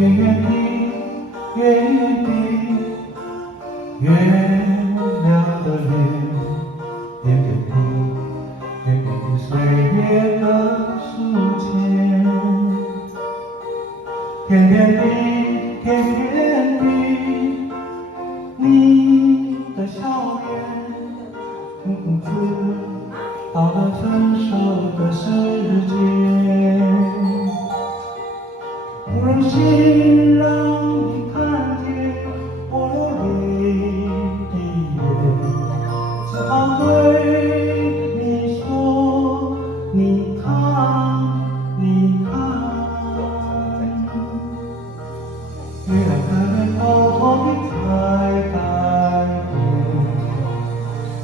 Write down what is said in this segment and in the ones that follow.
远远地，远远地，月亮的脸，点点滴，点点滴岁月的书签，点点滴，点点滴，你的笑脸，到了成熟的世界，不忍心让你看见我流泪的眼，只好对你说，你看，你看，月亮可能偷偷地在改变，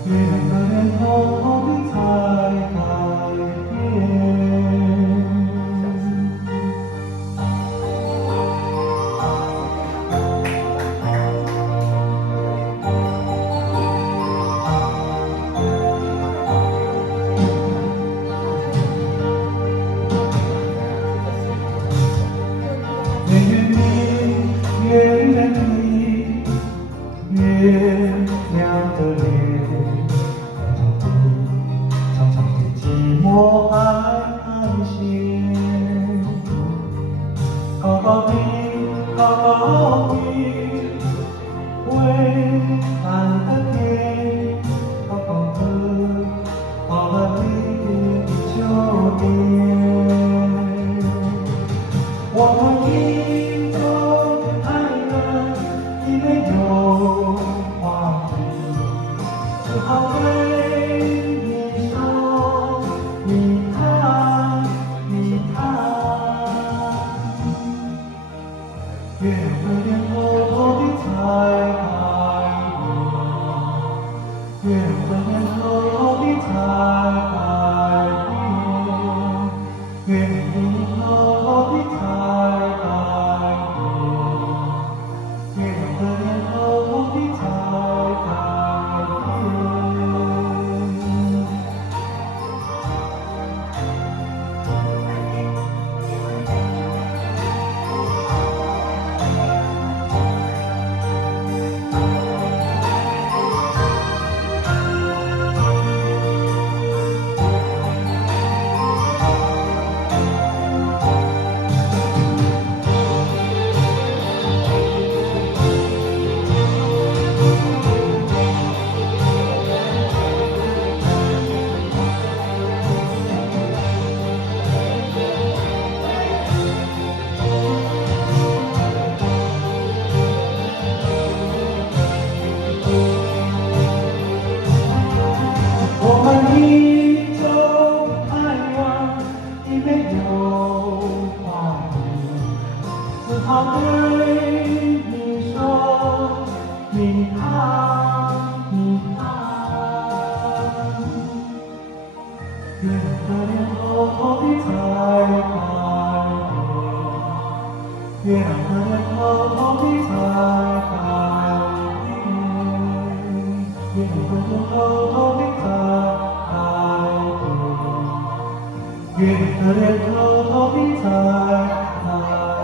月亮可能偷偷地在改变。远远地，月亮的脸，长长的寂寞还线，高高的，高高的，蔚蓝的天，高高的，高高的秋天，我们一走太远，已没有话题，只好对你说，你看，你看，月亮的脸偷偷地在改变，月亮的脸偷偷地在改变，月亮的脸偷偷地在改变，月亮的脸偷偷地在改变。我们已走太远，已没有话题，只好对你说，你看，你看，月亮的脸偷偷地在改变，月亮的脸偷偷地在改变，月亮的脸偷偷地在改变，月亮的脸偷偷地在改变。